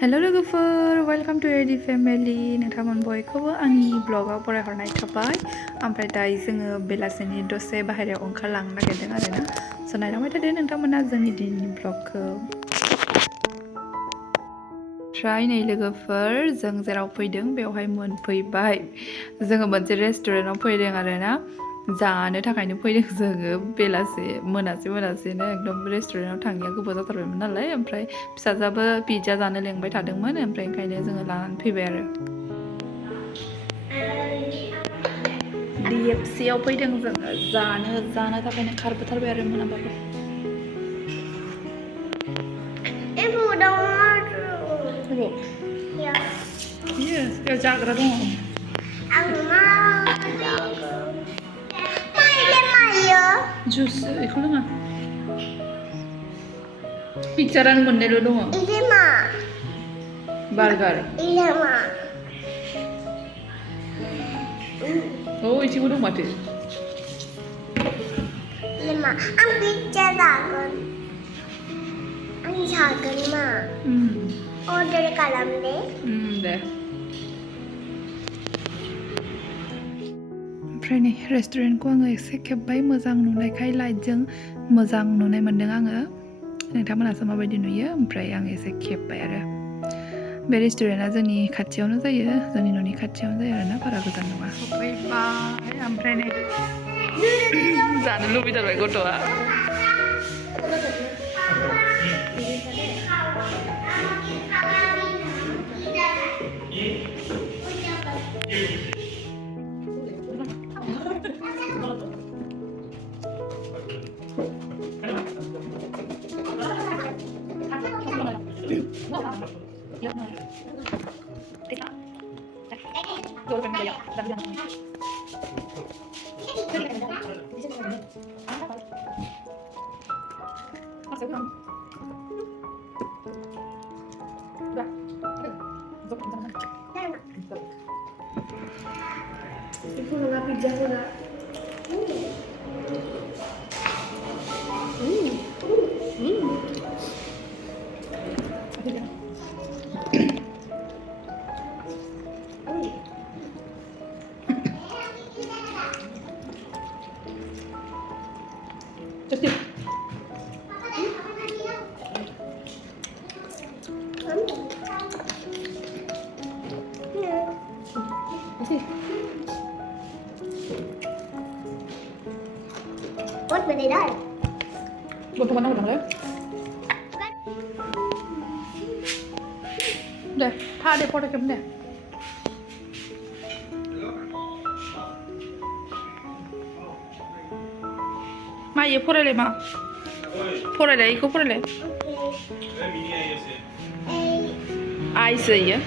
Hello' लोगोफोर welcome to adfamily नोंथांमोन बयखौबो आंनि ब्लगाव बरायहरनाय थाबाय ओमफ्राय दायो जोङो बेलासिनि दसे बाहेरायाव ओंखारलांनो नागिरदों आरोना स' नायलांबाय थादो नोंथांमोना जोंनि दिनैनि ब्लगखौ ओमफ्राय नै लोगोफोर जों जेराव फैदों बेवहाय मोनफैबाय जोङो मोनसे रेस्टुरेन्टाव फैदों आरोना जानो थाखायनो फैदों जोङो बेलासे मोनासेनो एकदम रेस्टुरेन्टाव थांनाया गोबाव जाथारबायमोन नालाय ओमफ्राय फिसाजाबो पिज्जा जानो लेंबाय थादोंमोन ओमफ्राय ओंखायनो जोङो लानानै फैबाय आरो DFCआव फैदों जोङो जानो थाखायनो खारबोथारबाय आरो मोनाबाबो Iya, jaga dong. Jus, ikhlas nggak? Bicaraan bener dong. Burger. Oh, isi dong mati. Ang bicaraan. Ang jagan mah. Order kalam deh. Deh. ओमफ्राय नै रेस्टुरेन्टखौ आङो एसे खेब्बाय मोजां नुनायखाय लाइटजों मोजां नुनाय मोन्दों आङो नोंथांमोनासो माबायदि नुयो ओमफ्राय आं एसे खेब्बाय आरो बे रेस्टुरेन्टआ जोंनि खाथियावनो जायो जोंनि न'नि खाथियावनो जायो आरोना बारा गोजान नङा सफैबाय ओमफ्राय नै जानो लुबैथारबाय गथ'आ Itu nggak pijak nggak? Buat beda. Buat kemana udah nggak? Udah, ada foto kem deh. Ma, iya farayle ma. Farayle, iko farayle. I say ya.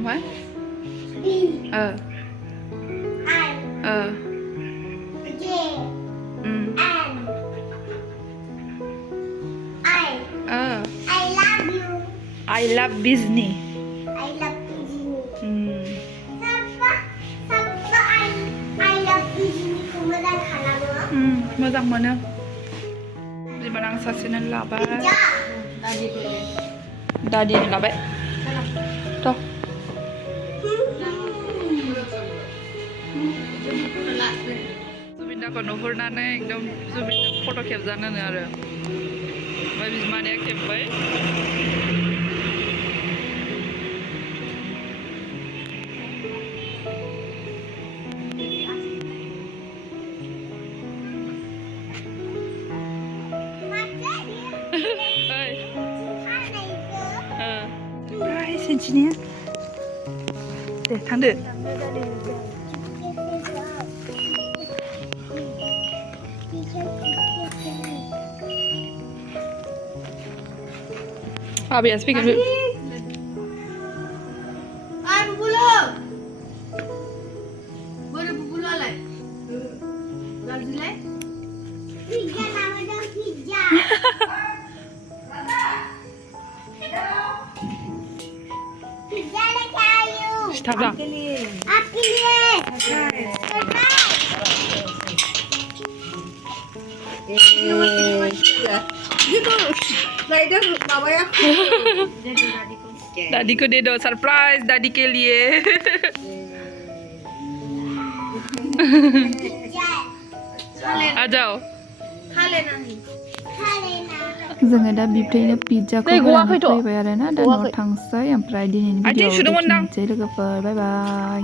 Apa? B. J. N. I love you. I love Disney. I love Disney. Sapa I love Disney kemudian kalah Moजां मोनो बिमानां सासेनो लाबाय दादिनो लाबाय थ' जुबिनदाखौ नुहुरनानै एकदम जुबिनजों फट' खेबजानो आरो ओमफ्राय बिमानिया खेबबाय Hai, sini ya. Deh, थांदो. Abi, ya speak dulu. Ay, bubulo. Boleh bubulo lah. Gak bisa lah. Pizza nama dong pizza. Pizza lah kayu. Tabii. आपके लिए Lại được bảo vệ không? दादी को दे दो सरप्राइज दादी के लिए आ जाओ Khá lên ăn. जोङो दा बिबथैनो पिज्जाखौ होनानै फैबाय आरो ना दा न'आव थांसै ओमफ्राय दिनैनि भिडिअ'आव बेखिनिसै लोगोफोर बाय बाय